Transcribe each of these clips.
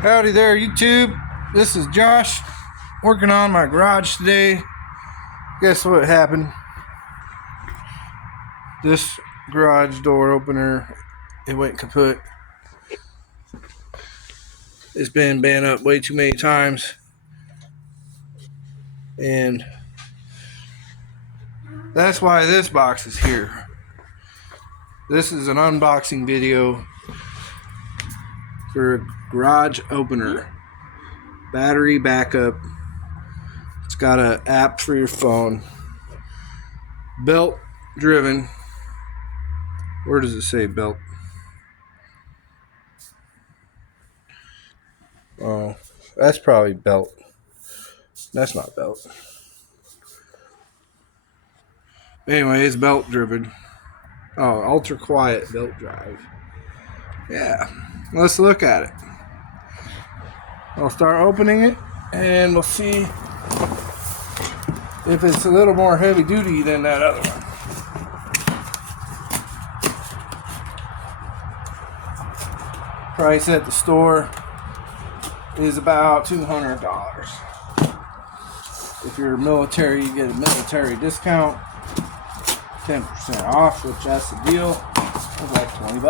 Howdy there, YouTube. This is Josh working on my garage today. Guess what happened? This garage door opener, it went kaput. It's been banned up way too many times, and that's why this box is here. This is an unboxing video for a garage opener, battery backup. It's got an app for your phone, belt driven. Where does it say belt? Oh, that's probably belt. That's not belt. Anyway, it's belt driven. Oh, ultra quiet belt drive. Yeah, let's look at it. I'll start opening it and we'll see if it's a little more heavy duty than that other one. Price at the store is about $200. If you're military, you get a military discount, 10% off, which that's the deal. It's like $20.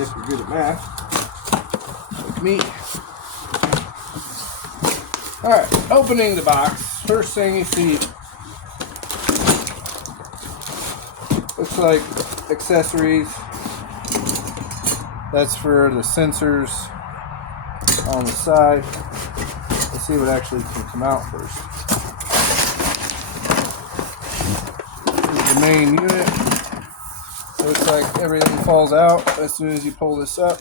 If you're good at math, like me. Alright, opening the box. First thing you see, looks like accessories. That's for the sensors on the side. Let's see what actually can come out first. This is the main unit. Looks like everything falls out as soon as you pull this up.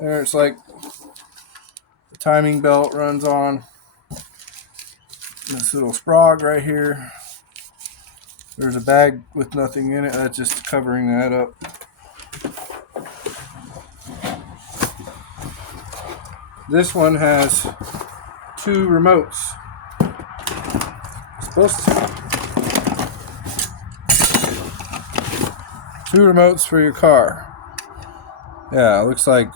There, it's like the timing belt runs on this little sprog right here. There's a bag with nothing in it. That's just covering that up. This one has two remotes. Supposed to. Two remotes for your car. Yeah, it looks like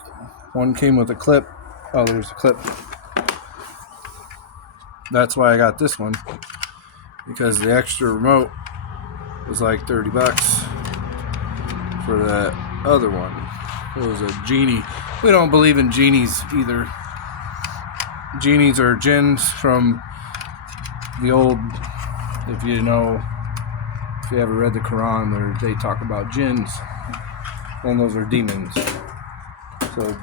one came with a clip. Oh, there's a clip. That's why I got this one, because the extra remote was like $30 for that other one. It was a genie. We don't believe in genies either. Genies are jinns from the old, if you ever read the Quran, they talk about jinns, and those are demons. So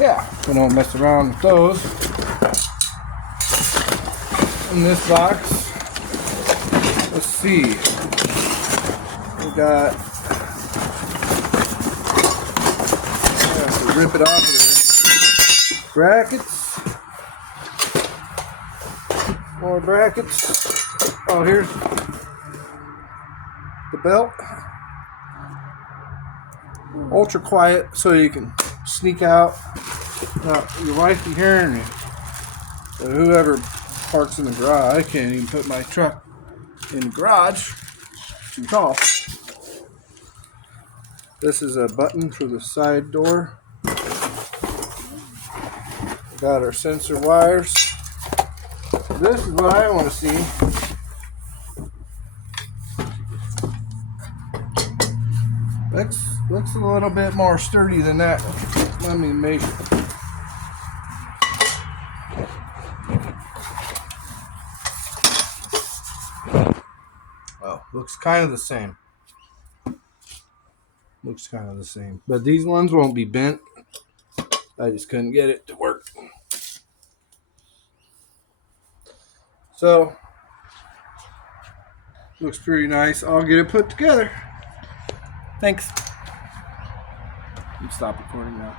yeah, we don't mess around with those. In this box, let's see, we got, I have to rip it off of there. Brackets. More brackets. Oh, here's the belt. Ultra quiet, so you can sneak out. Your wife be hearing me. But whoever parks in the garage, I can't even put my truck in the garage. It's too tall. This is a button for the side door. We got our sensor wires. This is what I want to see. Looks a little bit more sturdy than that. Let me measure. Oh, looks kind of the same. Looks kind of the same. But these ones won't be bent. I just couldn't get it to work. So, looks pretty nice. I'll get it put together. Thanks. You can stop recording now.